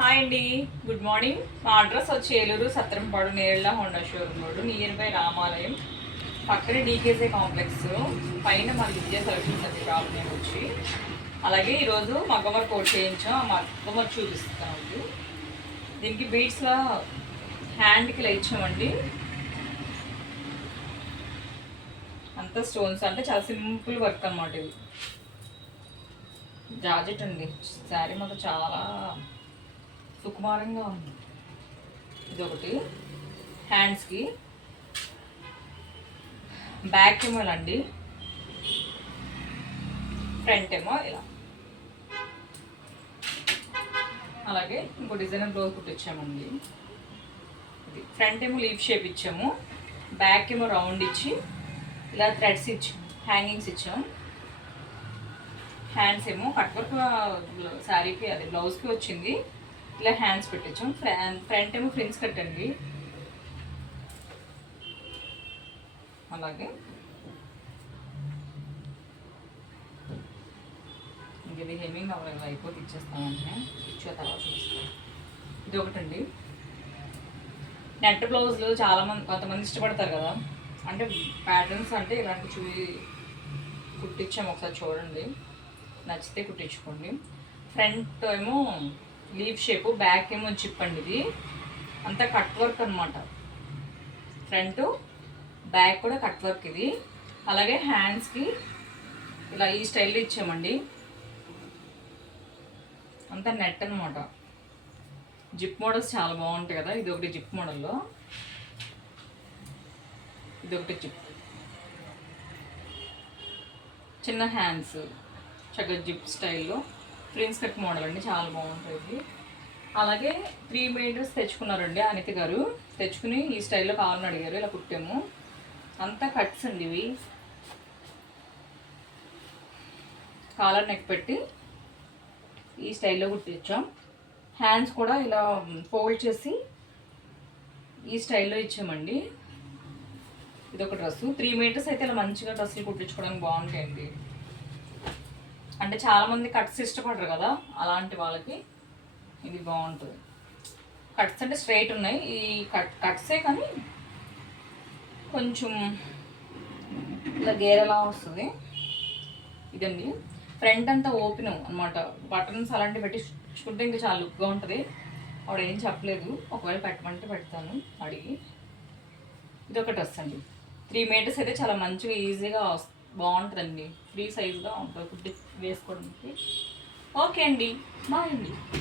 Hi అండి, good morning. మా address వచ్చి Eluru Satrampadu Nerella Honda showroom road, near by రామాలయం, పక్కనే డీకేజే కాంప్లెక్స్ పైన మన విద్యా సొల్యూషన్స్ అది షాప్ నేమ్ వచ్చి. అలాగే ఈరోజు మగ్గమర్ కోట్ చేయించాం. ఆ మగ్గమర్ చూపిస్తామండి. దీనికి బీట్స్లో హ్యాండ్కి ఇలా ఇచ్చామండి. అంతా స్టోన్స్, అంటే చాలా సింపుల్ వర్క్ అనమాట. ఇది జార్జెట్ అండి. శారీ మొత్తం చాలా సుకుమారంగా ఉంది. ఇది ఒకటి హ్యాండ్స్కి, బ్యాక్ ఏమో ఇలా అండి, ఫ్రంట్ ఏమో ఇలా. అలాగే ఇంకో డిజైనర్ బ్లౌజ్ కుట్టించామండి. ఇది ఫ్రంట్ ఏమో లీఫ్ షేప్ ఇచ్చాము, బ్యాక్ ఏమో రౌండ్ ఇచ్చి ఇలా థ్రెడ్స్ ఇచ్చాము, హ్యాంగింగ్స్ ఇచ్చాము. హ్యాండ్స్ ఏమో కట్ వర్క్ శారీకి, అది బ్లౌజ్కి వచ్చింది. ఇలా హ్యాండ్స్ పెట్టించాం. ఫ్రంట్ ఏమో ఫ్రిన్స్ కట్టండి. అలాగే ఇది హెమ్మింగ్ అవ్వాలి, అయిపోతే ఇచ్చేస్తామంటే ఇచ్చే తర్వాత చూస్తాం. ఇది ఒకటండి. నెట్ బ్లౌజులు కొంతమంది ఇష్టపడతారు కదా, అంటే ప్యాటర్న్స్ అంటే ఇలాంటి కుట్టించాము. ఒకసారి చూడండి, నచ్చితే కుట్టించుకోండి. ఫ్రంట్ ఏమో లీఫ్ షేపు, బ్యాక్ ఏమో చిప్ అండి. ఇది అంతా కట్ వర్క్ అనమాట. ఫ్రంట్ బ్యాక్ కూడా కట్ వర్క్ ఇది. అలాగే హ్యాండ్స్కి ఇలా ఈ స్టైల్లో ఇచ్చామండి. అంతా నెట్ అనమాట. జిప్ మోడల్స్ చాలా బాగుంటాయి కదా. ఇది ఒకటి జిప్ మోడల్లో, ఇది ఒకటి జిప్. చిన్న హ్యాండ్స్ చక్కగా జిప్ స్టైల్లో ఫ్రిన్స్ కట్ మోడల్ అండి, చాలా బాగుంటుంది. అలాగే 3 మీటర్స్ తెచ్చుకున్నారండి అనిత గారు. తెచ్చుకుని ఈ స్టైల్లో కావాలని అడిగారు, ఇలా కుట్టాము. అంతా కట్స్ అండి ఇవి. కాలర్ నెక్ పెట్టి ఈ స్టైల్లో కుట్టించాం. హ్యాండ్స్ కూడా ఇలా ఫోల్డ్ చేసి ఈ స్టైల్లో ఇచ్చామండి. ఇది ఒక డ్రెస్సు. 3 మీటర్స్ అయితే ఇలా మంచిగా డ్రెస్సులు కుట్టించుకోవడానికి బాగుంటాయండి. అంటే చాలామంది కట్స్ ఇష్టపడరు కదా, అలాంటి వాళ్ళకి ఇది బాగుంటుంది. కట్స్ అంటే స్ట్రైట్ ఉన్నాయి, ఈ కట్సే కానీ కొంచెం ఇలా గేరలా వస్తుంది. ఇదండి. ఫ్రంట్ అంతా ఓపెన్ అనమాట. బటన్స్ అలాంటివి పెట్టించుకుంటే ఇంకా చాలా లుక్గా ఉంటుంది. ఆవిడ ఏం చెప్పలేదు, ఒకవేళ పెట్టమంటే పెడతాను అడిగి. ఇది ఒక డ్రెస్ అండి. 3 మీటర్స్ అయితే చాలా మంచిగా ఈజీగా బాగుంటుందండి. ఫ్రీ సైజ్గా ఉంటుంది కుట్టి వేసుకోవడానికి. ఓకే అండి, బాయ్ అండి.